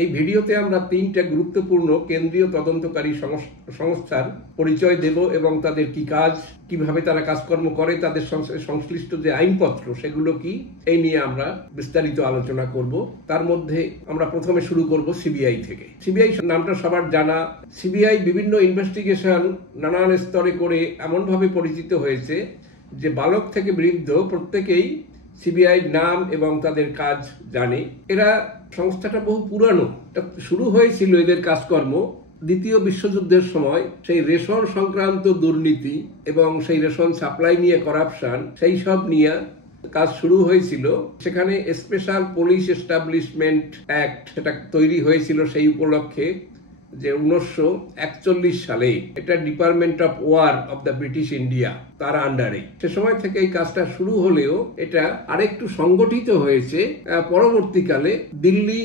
এই ভিডিওতে আমরা তিনটা গুরুত্বপূর্ণ কেন্দ্রীয় তদন্তকারী সংস্থার পরিচয় দেব এবং তাদের কি কাজ, কিভাবে তারা কাজকর্ম করে, তাদের সংশ্লিষ্ট যে আইনপত্র সেগুলো কি, এই নিয়ে আমরা বিস্তারিত আলোচনা করব। তার মধ্যে আমরা প্রথমে শুরু করব সিবিআই থেকে। সিবিআই নামটা সবার জানা। সিবিআই বিভিন্ন ইনভেস্টিগেশন নানান স্তরে করে এমনভাবে পরিচিত হয়েছে যে বালক থেকে বৃদ্ধ প্রত্যেকেই সিবিআই নাম এবং তাদের কাজ জানে। এরা সংস্থাটা বহু পুরানো। শুরু হয়েছিল এদের কাজকর্ম দ্বিতীয় বিশ্বযুদ্ধের সময়। সেই রেশন সংক্রান্ত দুর্নীতি এবং সেই রেশন সাপ্লাই নিয়ে করাপশন, সেই সব নিয়ে কাজ শুরু হয়েছিল। সেখানে স্পেশাল পুলিশ এস্টাবলিশমেন্ট অ্যাক্ট সেটা তৈরি হয়েছিল সেই উপলক্ষে, যে 1941 সালে এটা department of war of the British India তার আন্ডারে। সে সময় থেকে এই কাজটা শুরু হলেও এটা আরেকটু সংগঠিত হয়েছে পরবর্তীকালে Delhi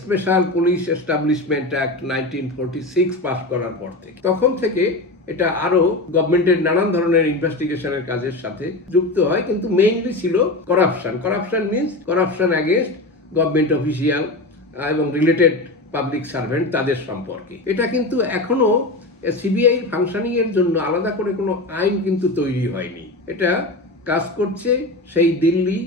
special police establishment act 1946 pass করার পর থেকে। তখন থেকে এটা আরো গভর্নমেন্টের নানান ধরনের ইনভেস্টিগেশনের কাজের সাথে যুক্ত হয়, কিন্তু মেইনলি ছিল corruption. Corruption means corruption against government official এবং রিলেটেড পাবলিক সার্ভেন্ট, তাদের সম্পর্কে। এটা কিন্তু এখনো সিবিআই ফাংশনিং এর জন্য আলাদা করে কোনো আইন কিন্তু তৈরি হয়নি। এটা কাজ করছে সেই Delhi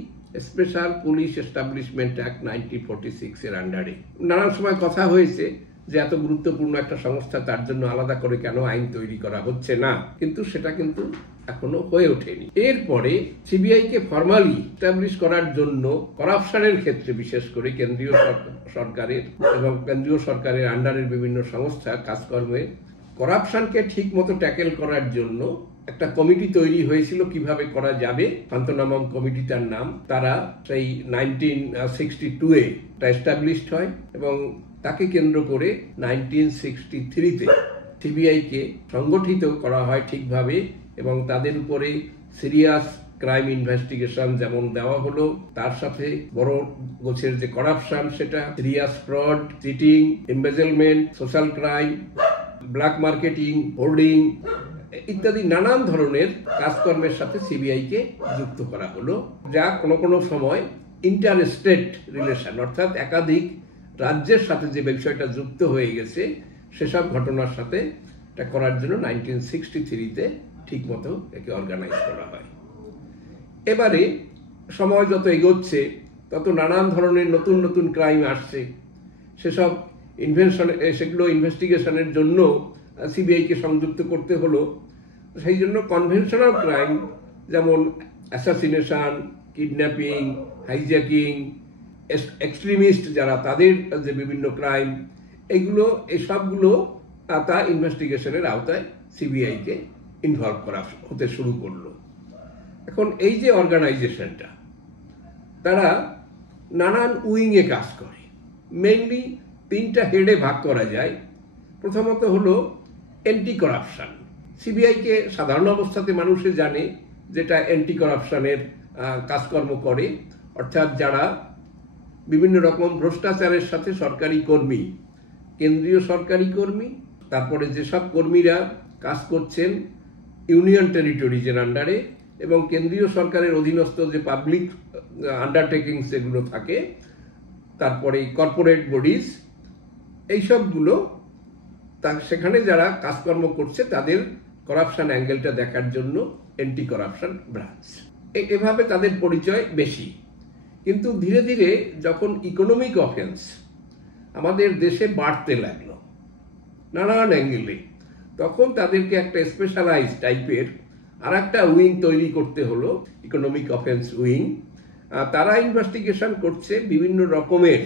special police establishment act 1946 এর আন্ডারে। নানান সময় কথা হয়েছে যে এত গুরুত্বপূর্ণ একটা সংস্থা, তার জন্য আলাদা করে কেন আইন তৈরি করা হচ্ছে না, কিন্তু সেটা কিন্তু এখনো হয়ে ওঠেনি। এরপরে সিবিআই কে ফরমালি এস্টাবলিশ করার জন্য করাপশনের ক্ষেত্রে বিশেষ করে কেন্দ্রীয় সরকারের এবং কেন্দ্রীয় সরকারের আন্ডারের বিভিন্ন সংস্থা কাজকর্মে করাপশনকে ঠিক মতো ট্যাকেল করার জন্য একটা কমিটি তৈরি হয়েছিল কিভাবে করা যাবে। শান্তনামন কমিটি তার নাম। তারা সেই 1962-এ এস্টাবলিশড হয় এবং তাকে কেন্দ্র করে 1963-তে সিবিআই কে সংগঠিত করা হয় ঠিকভাবে এবং তাদের উপরে সিরিয়াস ক্রাইম ইনভেস্টিগেশন যেমন দেওয়া হলো, তার সাথে বড় গোছের যে করাপশন, সেটা serious fraud, cheating, embezzlement, social crime, black marketing, hoarding ইত্যাদি নানান ধরনের কাজকর্মের সাথে সিবিআই কে যুক্ত করা হলো, যা কোনো কোনো সময় ইন্টার স্টেট রিলেশন অর্থাৎ একাধিক রাজ্যের সাথে যে বিষয়টা যুক্ত হয়ে গেছে সেসব ঘটনার সাথে এটা করার জন্য 1963-তে ঠিক মতো একে অর্গানাইজ করা হয়। এবারে সময় যত এগোচ্ছে তত নানান ধরনের নতুন নতুন ক্রাইম আসছে। সেসব সেগুলো ইনভেস্টিগেশনের জন্য সিবিআই কে সংযুক্ত করতে হলো। সেই জন্য কনভেনশনাল ক্রাইম যেমন অ্যাসাসিনেশন, কিডন্যাপিং, হাইজ্যাকিং, এক্সট্রিমিস্ট যারা, তাদের যে বিভিন্ন ক্রাইম, এগুলো এসবগুলো তা ইনভেস্টিগেশনের আওতায় সিবিআই কে ইনভলভ করা হতে শুরু করলো। এখন এই যে অর্গানাইজেশনটা, তারা নানান উইংয়ে কাজ করে। মেইনলি তিনটা হেডে ভাগ করা যায়। প্রথমত হলো অ্যান্টি করাপশন। সিবিআই কে সাধারণ অবস্থাতে মানুষে জানে যেটা অ্যান্টি করাপশনের কাজকর্ম করে, অর্থাৎ যারা বিভিন্ন রকম ভ্রষ্টাচারের সাথে সরকারি কর্মী, কেন্দ্রীয় সরকারি কর্মী, তারপরে যেসব কর্মীরা কাজ করছেন ইউনিয়ন টেরিটরিজের আন্ডারে এবং কেন্দ্রীয় সরকারের অধীনস্থ যে পাবলিক আন্ডারটেকিংস যেগুলো থাকে, তারপরে কর্পোরেট বডিজ, এইসবগুলো সেখানে যারা কাজকর্ম করছে তাদের করাপশন অ্যাঙ্গেলটা দেখার জন্য অ্যান্টি করাপশন ব্রাঞ্চ। এভাবে তাদের পরিচয় বেশি। কিন্তু ধীরে ধীরে যখন ইকোনমিক অফেন্স আমাদের দেশে বাড়তে লাগলো নানান অ্যাঙ্গেলে, তখন তাদেরকে একটা স্পেশালাইজ টাইপের আর একটা উইং তৈরি করতে হলো, ইকোনমিক অফেন্স উইং। তারা ইনভেস্টিগেশন করছে বিভিন্ন রকমের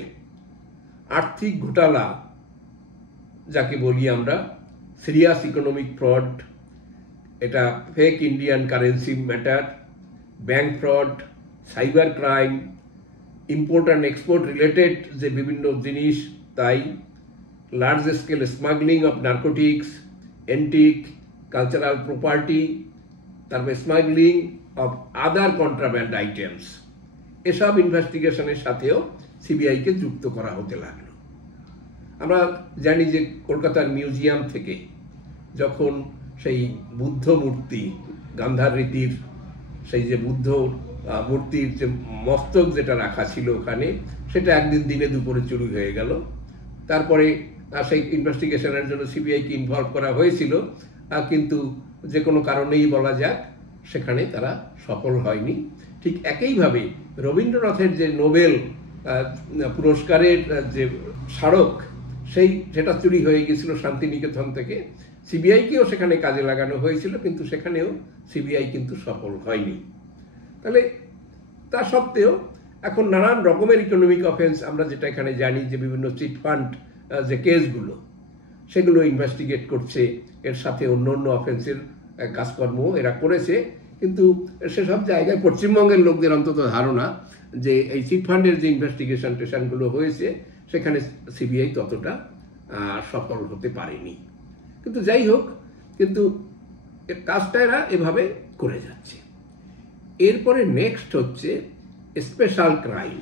আর্থিক ঘোটালা, যাকে বলি আমরা সিরিয়াস ইকোনমিক ফ্রড, এটা fake Indian currency matter, bank fraud, cyber crime, import and export related যে বিভিন্ন জিনিস, তাই large scale smuggling of narcotics, antique, cultural property, তারপর smuggling of other contraband items, এসব ইনভেস্টিগেশনের সাথেও সিবিআই কে যুক্ত করা হতে লাগলো। আমরা জানি যে কলকাতার মিউজিয়াম থেকে যখন সেই বুদ্ধ মূর্তি, গান্ধার রীতির সেই যে বুদ্ধ মূর্তির যে মস্তক যেটা রাখা ছিল ওখানে, সেটা একদিন দিনে দুপুরে চুরি হয়ে গেল। তারপরে সেই ইনভেস্টিগেশনের জন্য সিবিআইকে ইনভলভ করা হয়েছিল, কিন্তু যে কোনো কারণেই বলা যাক সেখানে তারা সফল হয়নি। ঠিক একইভাবে রবীন্দ্রনাথের যে নোবেল পুরস্কারের যে স্মারক সেটা চুরি হয়ে গেছিল শান্তিনিকেতন থেকে, সিবিআইকেও সেখানে কাজে লাগানো হয়েছিল, কিন্তু সেখানেও সিবিআই কিন্তু সফল হয়নি। তাহলে তা সত্ত্বেও এখন নানান রকমের ইকোনমিক অফেন্স আমরা যেটা এখানে জানি যে বিভিন্ন চিটফান্ড যে কেসগুলো সেগুলো ইনভেস্টিগেট করছে, এর সাথে অন্য অন্য অফেন্সের কাজকর্ম এরা করেছে, কিন্তু সেসব জায়গায় পশ্চিমবঙ্গের লোকদের অন্তত ধারণা যে এই চিটফান্ডের যে ইনভেস্টিগেশনগুলো হয়েছে সেখানে সিবিআই ততটা সফল হতে পারেনি। কিন্তু যাই হোক, কিন্তু কাজটা এরা এভাবে করে যাচ্ছে। এরপরে নেক্সট হচ্ছে স্পেশাল ক্রাইম।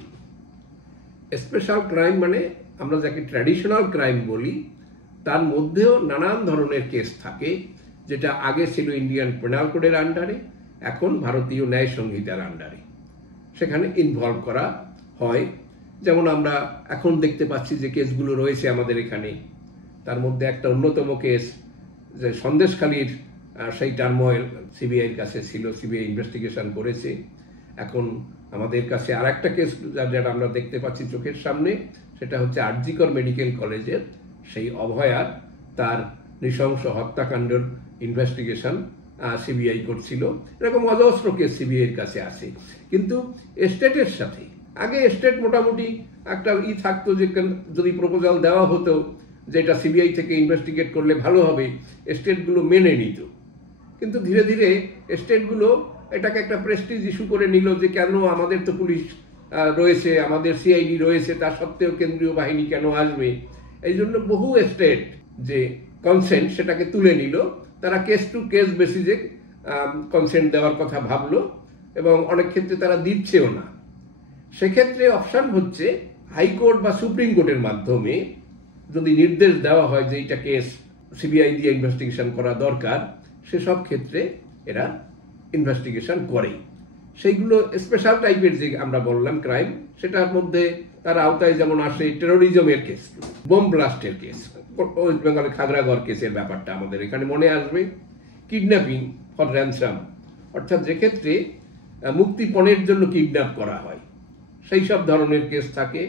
স্পেশাল ক্রাইম মানে আমরা যাকে ট্র্যাডিশনাল ক্রাইম বলি, তার মধ্যেও নানান ধরনের কেস থাকে, যেটা আগে ছিল ইন্ডিয়ান পেনাল কোডের আন্ডারে, এখন ভারতীয় ন্যায় সংহিতার আন্ডারে সেখানে ইনভলভ করা হয়। যেমন আমরা এখন দেখতে পাচ্ছি যে কেসগুলো রয়েছে আমাদের এখানে, তার মধ্যে একটা অন্যতম কেস যে সন্দেশখালীর সেই টার্ময়েল সিবিআইয়ের কাছে ছিল, সিবিআই ইনভেস্টিগেশন করেছে। এখন আমাদের কাছে আর একটা কেস যেটা আমরা দেখতে পাচ্ছি চোখের সামনে, সেটা হচ্ছে আরজিকর মেডিকেল কলেজের সেই অভয়ার তার নৃশংস হত্যাকাণ্ডের ইনভেস্টিগেশন সিবিআই করছিল। এরকম অজস্র কেস সিবিআইয়ের কাছে আসে, কিন্তু স্টেটের সাথে আগে স্টেট মোটামুটি একটা থাকতো যে যদি প্রপোজাল দেওয়া হতো যেটা সিবিআই থেকে ইনভেস্টিগেট করলে ভালো হবে, স্টেটগুলো মেনে নিত। কিন্তু ধীরে ধীরে স্টেটগুলো এটাকে একটা প্রেস্টিজ ইস্যু করে নিল যে কেন আমাদের তো পুলিশ রয়েছে, আমাদের সিআইডি রয়েছে, তা সত্ত্বেও কেন্দ্রীয় বাহিনী কেন আসবে। এই জন্য বহু স্টেট যে কনসেন্ট সেটাকে তুলে নিল, তারা কেস টু কেস বেসিসে কনসেন্ট দেওয়ার কথা ভাবলো, এবং অনেক ক্ষেত্রে তারা দিচ্ছেও না। সেক্ষেত্রে অপশন হচ্ছে হাইকোর্ট বা সুপ্রিম কোর্টের মাধ্যমে যদি নির্দেশ দেওয়া হয় যে এইটা কেস সিবিআই দিয়ে ইনভেস্টিগেশন করা দরকার, সেসব ক্ষেত্রে এরা ইনভেস্টিগেশন করে। সেইগুলো স্পেশাল টাইপের যে আমরা বললাম ক্রাইম, সেটার মধ্যে তার আওতায় যেমন আসে টেরোরিজমের কেস, বোম ব্লাস্টের কেস, ওয়েস্ট বেঙ্গলে খাগড়াগড় কেসের ব্যাপারটা আমাদের এখানে মনে আসবে, কিডন্যাপিং ফর র্যানসাম, অর্থাৎ যে ক্ষেত্রে মুক্তিপণের জন্য কিডন্যাপ করা হয়, সেই সব ধরনের কেস থাকে।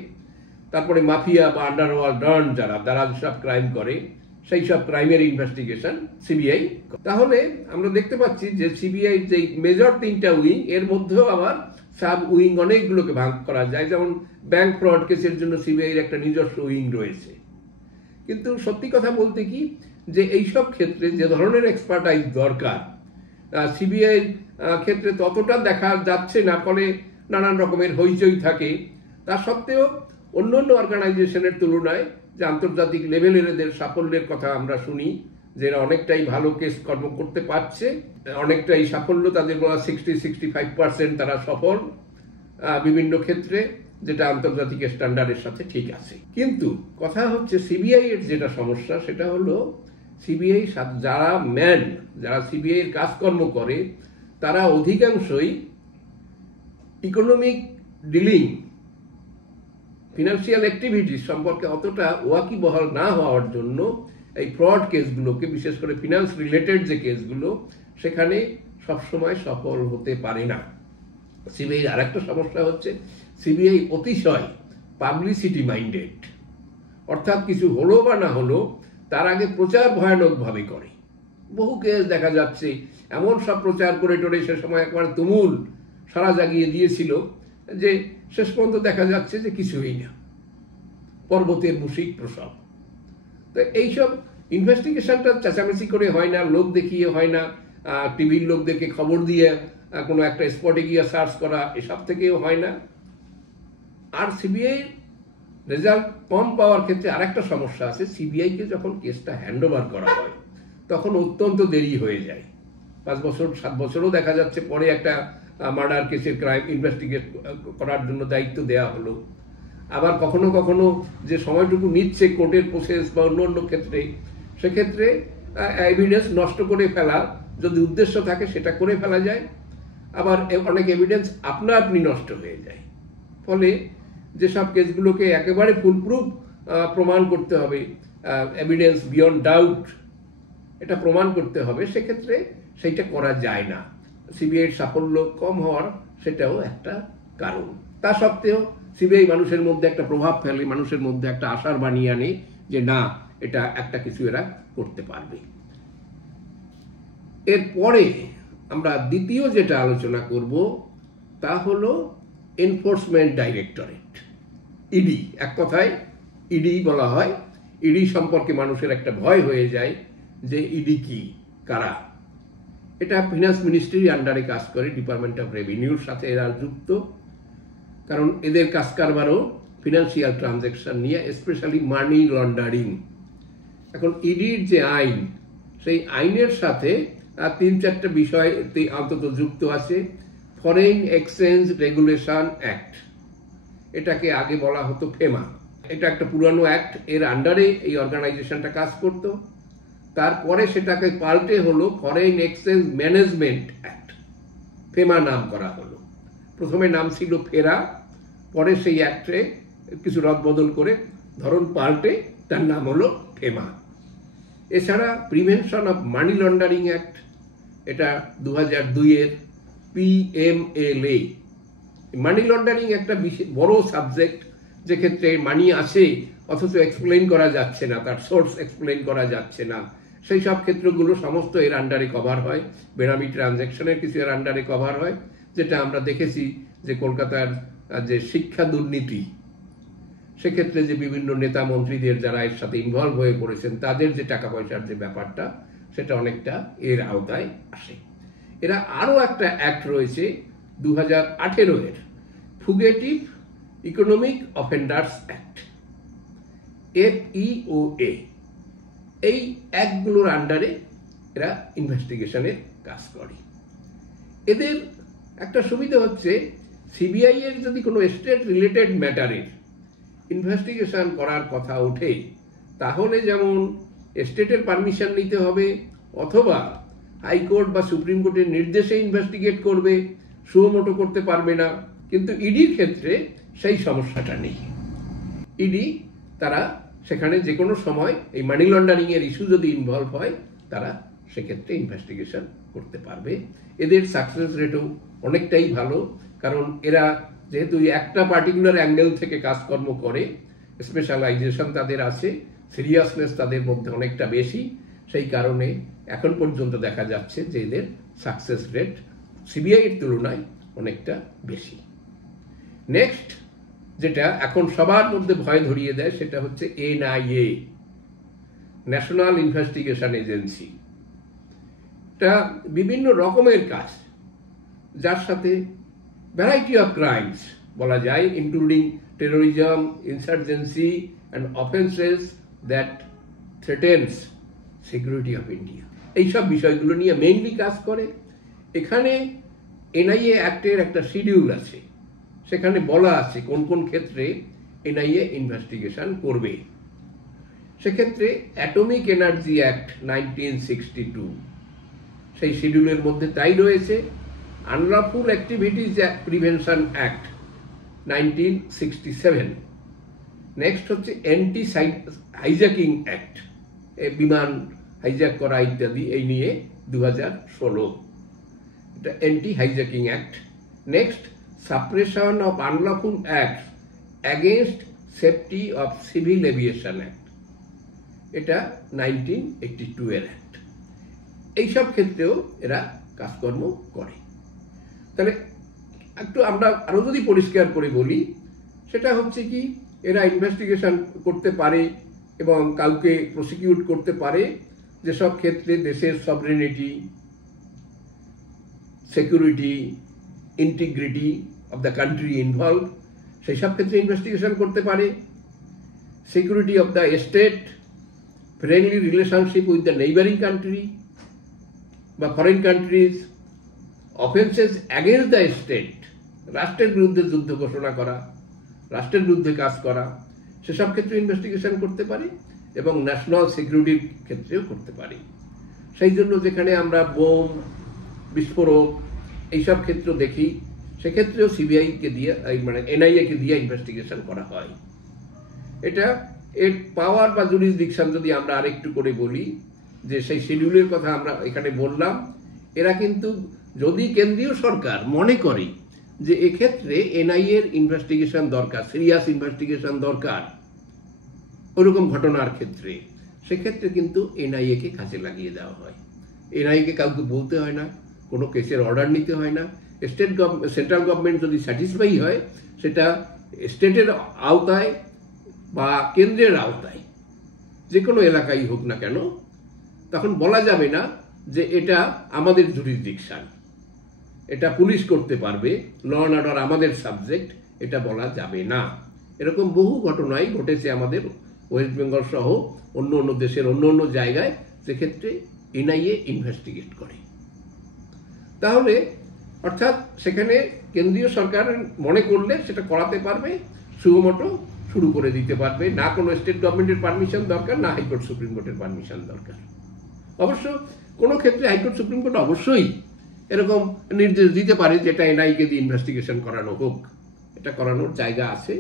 তারপরে মাফিয়া বা আন্ডারওয়ার্ল্ড ডন যারা সব ক্রাইম করে, সেই সব ক্রাইমের ইনভেস্টিগেশন সিবিআই। তাহলে আমরা দেখতে পাচ্ছি যে সিবিআই যে মেজর 3টা উইং, এর মধ্যেও আবার সাব উইং অনেকগুলোকে ভাগ করা যায়। যেমন ব্যাংক ফ্রড কেসের জন্য সিবিআইয়ের একটা নিজস্ব উইং রয়েছে। কিন্তু সত্যি কথা বলতে কি যে এইসব ক্ষেত্রে যে ধরনের এক্সপার্টাইজ দরকার সিবিআইয়ের ক্ষেত্রে ততটা দেখা যাচ্ছে না, ফলে নানান রকমের হইচই থাকে। তা সত্ত্বেও অন্য অন্য অর্গানাইজেশনের তুলনায় যে আন্তর্জাতিক লেভেলের এদের সাফল্যের কথা আমরা শুনি, যে এরা অনেকটাই ভালো কেস কর্ম করতে পারছে, অনেকটাই সাফল্য তাদের বলা 60-65% তারা সফল বিভিন্ন ক্ষেত্রে, যেটা আন্তর্জাতিক স্ট্যান্ডার্ডের সাথে ঠিক আছে। কিন্তু কথা হচ্ছে সিবিআই এর যেটা সমস্যা সেটা হলো সিবিআই যারা সিবিআই এর কাজকর্ম করে তারা অধিকাংশই ইকোনমিক ডিলিং, ফিনান্সিয়াল অ্যাক্টিভিটিস সম্পর্কে অতটা ওয়াকিবহাল না হওয়ার জন্য এই ফ্রড কেসগুলোকে, বিশেষ করে ফিনান্স রিলেটেড যে কেসগুলো, সেখানে সবসময় সফল হতে পারে না। সিবিআই আর একটা সমস্যা হচ্ছে সিবিআই অতিশয় পাবলিসিটি মাইন্ডেড, অর্থাৎ কিছু হলো বা না হলো তার আগে প্রচার ভয়ানকভাবে করে। বহু কেস দেখা যাচ্ছে এমন সব প্রচার করে টোরে সে সময় একবার তুমুল সারা জাগিয়ে দিয়েছিল যে শেষ পর্যন্ত দেখা যাচ্ছে যে কিছুই না, পর্বতের মুশিক প্রসব। তো এইসব ইনভেস্টিগেশনটা চেঁচামেচি করে হয় না, লোক দেখিয়ে হয় না, টিভির লোকদেরকে খবর দিয়ে কোনো একটা স্পটে গিয়ে সার্চ করা, এসব থেকেও হয় না। আর সিবিআই রেজাল্ট কম পাওয়ার ক্ষেত্রে আরেকটা সমস্যা আছে, সিবিআইকে যখন কেসটা হ্যান্ড ওভার করা হয় তখন অত্যন্ত দেরি হয়ে যায়। 5 বছর 7 বছরও দেখা যাচ্ছে পরে একটা মার্ডার কেসের ক্রাইম ইনভেস্টিগেট করার জন্য দায়িত্ব দেওয়া হলো। আবার কখনো কখনো যে সময়টুকু নিচ্ছে কোর্টের প্রসেস বা অন্য অন্য ক্ষেত্রে, সেক্ষেত্রে এভিডেন্স নষ্ট করে ফেলা যদি উদ্দেশ্য থাকে সেটা করে ফেলা যায়, আবার অনেক এভিডেন্স আপনা আপনি নষ্ট হয়ে যায়। ফলে যেসব কেসগুলোকে একেবারে ফুলপ্রুফ প্রমাণ করতে হবে, এভিডেন্স বিয়ন্ড ডাউট, এটা প্রমাণ করতে হবে, সেক্ষেত্রে সেইটা করা যায় না। সিবিআইয়ের সাফল্য কম হওয়ার সেটাও একটা কারণ। তা সত্ত্বেও সিবিআই মানুষের মধ্যে একটা প্রভাব ফেলে, মানুষের মধ্যে একটা আশার বাণী আনে যে না, এটা একটা কিছু এরা করতে পারবে। এরপরে আমরা দ্বিতীয় যেটা আলোচনা করব তা হলো এনফোর্সমেন্ট ডাইরেক্টরেট, ইডি। এক কথায় ইডি বলা হয়। ইডি সম্পর্কে মানুষের একটা ভয় হয়ে যায় যে ইডি কি, কারা। এটা ফিনান্স মিনিস্ট্রির আন্ডারে কাজ করে, ডিপার্টমেন্ট অফ রেভিনিউর সাথে এরা যুক্ত, কারণ এদের কাজ কারবারও ফিনান্সিয়াল ট্রানজ্যাকশন নিয়ে, স্পেশালি মানি লন্ডারিং। এখন ইডির যে আইন, সেই আইনের সাথে 3-4টা বিষয় অন্তত যুক্ত আছে। ফরেন এক্সচেঞ্জ রেগুলেশন অ্যাক্ট, এটাকে আগে বলা হতো ফেমা। এটা একটা পুরানো অ্যাক্ট, এর আন্ডারে এই অর্গানাইজেশনটা কাজ করত। তারপরে সেটাকে পাল্টে হলো foreign exchange management act, FEMA নাম করা হলো। প্রথমে নাম ছিল ফেরা, পরে সেই অ্যাক্টে কিছু রদবদল করে ধরন পাল্টে তার নাম হলো ফেমা। এছাড়া prevention of money laundering act, এটা 2002-এর PMLA। মানি লন্ডারিং একটা বড় সাবজেক্ট, যে ক্ষেত্রে মানি আসে অথচ এক্সপ্লেইন করা যাচ্ছে না, তার সোর্স এক্সপ্লেইন করা যাচ্ছে না, সেই সব ক্ষেত্রগুলো সমস্ত এর আন্ডারে কভার হয়। বেনামি ট্রানজ্যাকশনের কিছু এর আন্ডারে কভার হয়, যেটা আমরা দেখেছি যে কলকাতার যে শিক্ষা দুর্নীতি, সেক্ষেত্রে যে বিভিন্ন নেতা মন্ত্রীদের যারা এর সাথে ইনভলভ হয়ে পড়েছেন, তাদের যে টাকা পয়সার যে ব্যাপারটা, সেটা অনেকটা এর আওতায় আসে। এরা আরও একটা অ্যাক্ট রয়েছে 2018-এর, ফুগেটিভ ইকোনমিক অফেন্ডার্স অ্যাক্ট, FEOA। এই অ্যাক্টগুলোর আন্ডারে এরা ইনভেস্টিগেশনের কাজ করে। এদের একটা সুবিধা হচ্ছে, সিবিআই এর যদি কোনো স্টেট রিলেটেড ম্যাটারের ইনভেস্টিগেশন করার কথা ওঠে, তাহলে যেমন স্টেটের পারমিশন নিতে হবে, অথবা হাইকোর্ট বা সুপ্রিম কোর্টের নির্দেশে ইনভেস্টিগেট করবে, সুমোটো করতে পারবে না। কিন্তু ইডির ক্ষেত্রে সেই সমস্যাটা নেই। ইডি তারা সেখানে যে কোনো সময় এই মানি লন্ডারিং এর ইস্যু যদি ইনভলভ হয়, তারা সেক্ষেত্রে ইনভেস্টিগেশন করতে পারবে। এদের সাকসেস রেটও অনেকটাই ভালো, কারণ এরা যেহেতু একটা পার্টিকুলার অ্যাঙ্গেল থেকে কাজকর্ম করে, স্পেশালাইজেশন তাদের আছে, সিরিয়াসনেস তাদের মধ্যে অনেকটা বেশি, সেই কারণে এখন পর্যন্ত দেখা যাচ্ছে যে এদের সাকসেস রেট সিবিআই এর তুলনায় অনেকটা বেশি। নেক্সট যেটা এখন সবার মধ্যে ভয় ধরিয়ে দেয়, সেটা হচ্ছে NIA, ন্যাশনাল ইনভেস্টিগেশন এজেন্সি। এটা বিভিন্ন রকমের কাজ, যার সাথে ভ্যারাইটি অফ ক্রাইমস বলা যায়, including terrorism, insurgency and offences that threatens security of India, এইসব বিষয়গুলো নিয়ে মেইনলি কাজ করে। এখানে NIA অ্যাক্টের একটা শিডিউল আছে, সেখানে বলা আছে কোন কোন ক্ষেত্রে NIA ইনভেস্টিগেশন করবে। সেক্ষেত্রে অ্যাটমিক এনার্জি অ্যাক্ট 1962, সেই শিডিউলের মধ্যে তাই রয়েছে। Unlawful activities prevention act 1967। Next হচ্ছে অ্যান্টি হাইজ্যাকিং অ্যাক্ট, বিমান হাইজ্যাক করা ইত্যাদি, এই নিয়ে 2016, এটা anti hijacking act. Next suppression of unlawful act against safety of civil aviation act, এটা 1982-এর অ্যাক্ট। এইসব ক্ষেত্রেও এরা কাজকর্ম করে। তাহলে একটু আমরা আরো যদি পরিষ্কার করে বলি, সেটা হচ্ছে কি, এরা ইনভেস্টিগেশন করতে পারে এবং কাউকে প্রসিকিউট করতে পারে যেসব ক্ষেত্রে দেশের sovereignty, security, integrity of the country involve, সেই সব ক্ষেত্রে ইনভেস্টিগেশন করতে পারে। Security of the state, friendly relationship with the neighbouring country বা foreign countries, offences against the state, রাষ্ট্রের বিরুদ্ধে যুদ্ধ ঘোষণা করা, রাষ্ট্রের বিরুদ্ধে কাজ করা, সেসব ক্ষেত্রে ইনভেস্টিগেশন করতে পারি, এবং ন্যাশনাল সিকিউরিটির ক্ষেত্রেও করতে পারি। সেই জন্য যেখানে আমরা বোম, বিস্ফোরক এইসব ক্ষেত্র দেখি, সেক্ষেত্রেও সিবিআইকে দিয়ে, মানে NIA কে দিয়ে ইনভেস্টিগেশন করা হয়। এটা এর পাওয়ার বা জুরিসডিকশন যদি আমরা আরেকটু করে বলি, যে সেই শিডিউলের কথা আমরা এখানে বললাম, এরা কিন্তু যদি কেন্দ্রীয় সরকার মনে করে যে এক্ষেত্রে এনআইএ এর ইনভেস্টিগেশন দরকার, সিরিয়াস ইনভেস্টিগেশন দরকার ওরকম ঘটনার ক্ষেত্রে, সেক্ষেত্রে কিন্তু এনআইএ কে কাজে লাগিয়ে দেওয়া হয়। এনআইএ কে কাউকে বলতে হয় না, কোনো কেসের অর্ডার নিতে হয় না। সেন্ট্রাল গভর্নমেন্ট যদি স্যাটিসফাই হয়, সেটা স্টেটের আওতায় বা কেন্দ্রের আওতায় যে কোনো এলাকায় হোক না কেন, তখন বলা যাবে না যে এটা আমাদের জুরিসডিকশন, এটা পুলিশ করতে পারবে, ল অ্যান্ড অর্ডার আমাদের সাবজেক্ট, এটা বলা যাবে না। এরকম বহু ঘটনাই ঘটেছে আমাদের ওয়েস্ট বেঙ্গল সহ অন্য অন্য দেশের অন্য অন্য জায়গায়, যেক্ষেত্রে এনআইএ ইনভেস্টিগেট করে। তাহলে অর্থাৎ সেখানে কেন্দ্রীয় সরকার মনে করলে সেটা করাতে পারবে, সুমোটো শুরু করে দিতে পারবে, না কোনো স্টেট গভর্নমেন্টের পারমিশন দরকার, না হাইকোর্ট সুপ্রিম কোর্টের পারমিশন দরকার। অবশ্য কোনো ক্ষেত্রে হাইকোর্ট সুপ্রিম কোর্ট অবশ্যই এরকম নির্দেশ দিতে পারে যে এটা এনআইএ কে দিয়ে ইনভেস্টিগেশন করানো হোক, এটা করানোর জায়গা আছে।